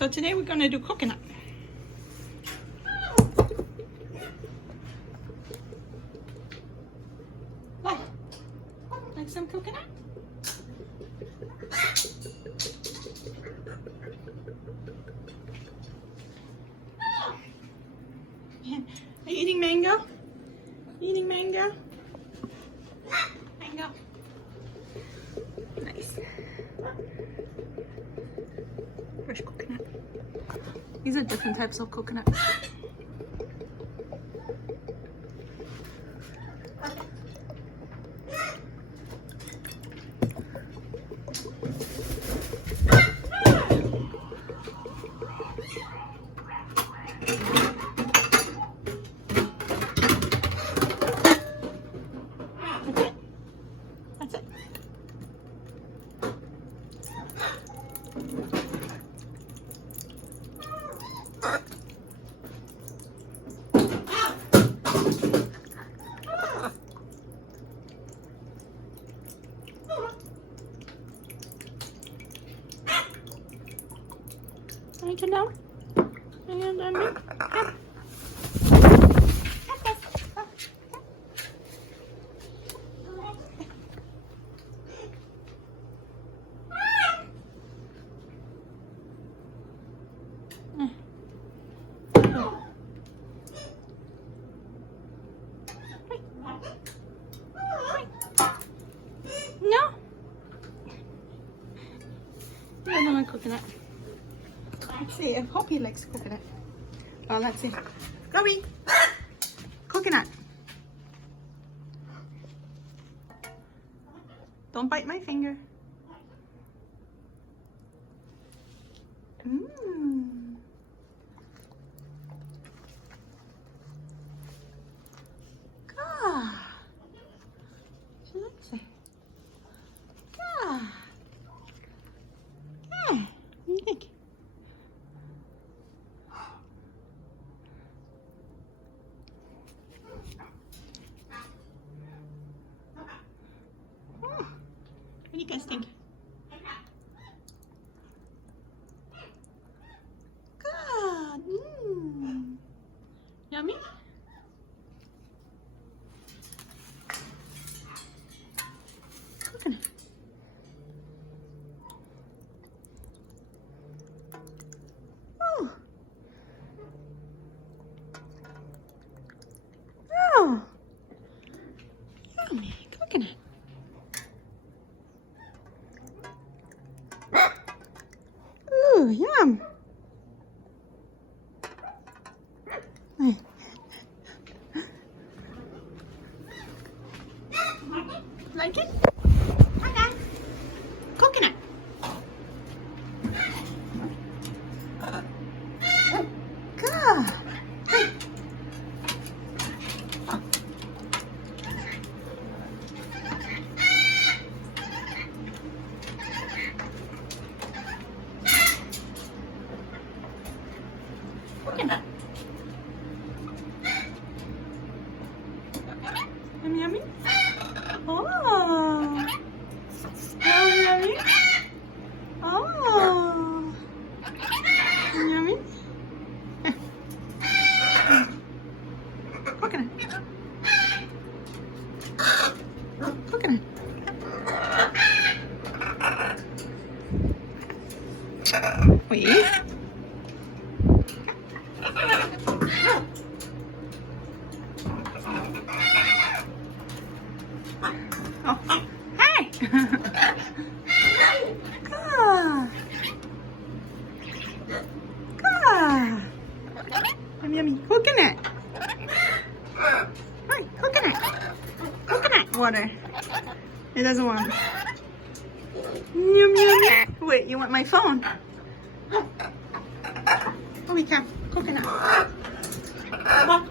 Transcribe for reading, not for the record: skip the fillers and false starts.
So today we're gonna do coconut. Like some coconut? Are you eating mango? Eating mango? Mango. Nice. Fresh coconut. These are different types of coconut. That's it. Want to know? No. I don't like coconut. Let's see. I hope he likes coconut. Oh, let's see. Chloe. Coconut. Don't bite my finger. Mmm. Ah. She likes it. Ah. Yeah. What do you think? What do you guys think? Good. Mmm. Yummy? Coconut. Oh. Oh. Yummy. Coconut. Ooh, yum. Like it? Okay. Coconut. Good. Coconut. Yummy, yummy. Oh. Yummy, yummy. Oh. Yummy. Coconut. Coconut. Wait. Oh, hey! Good. Good. Yummy, yummy. Coconut. Hi, coconut. Coconut water. It doesn't want it. Yum, yum. Wait, you want my phone? Oh, we can. Coconut. Ow.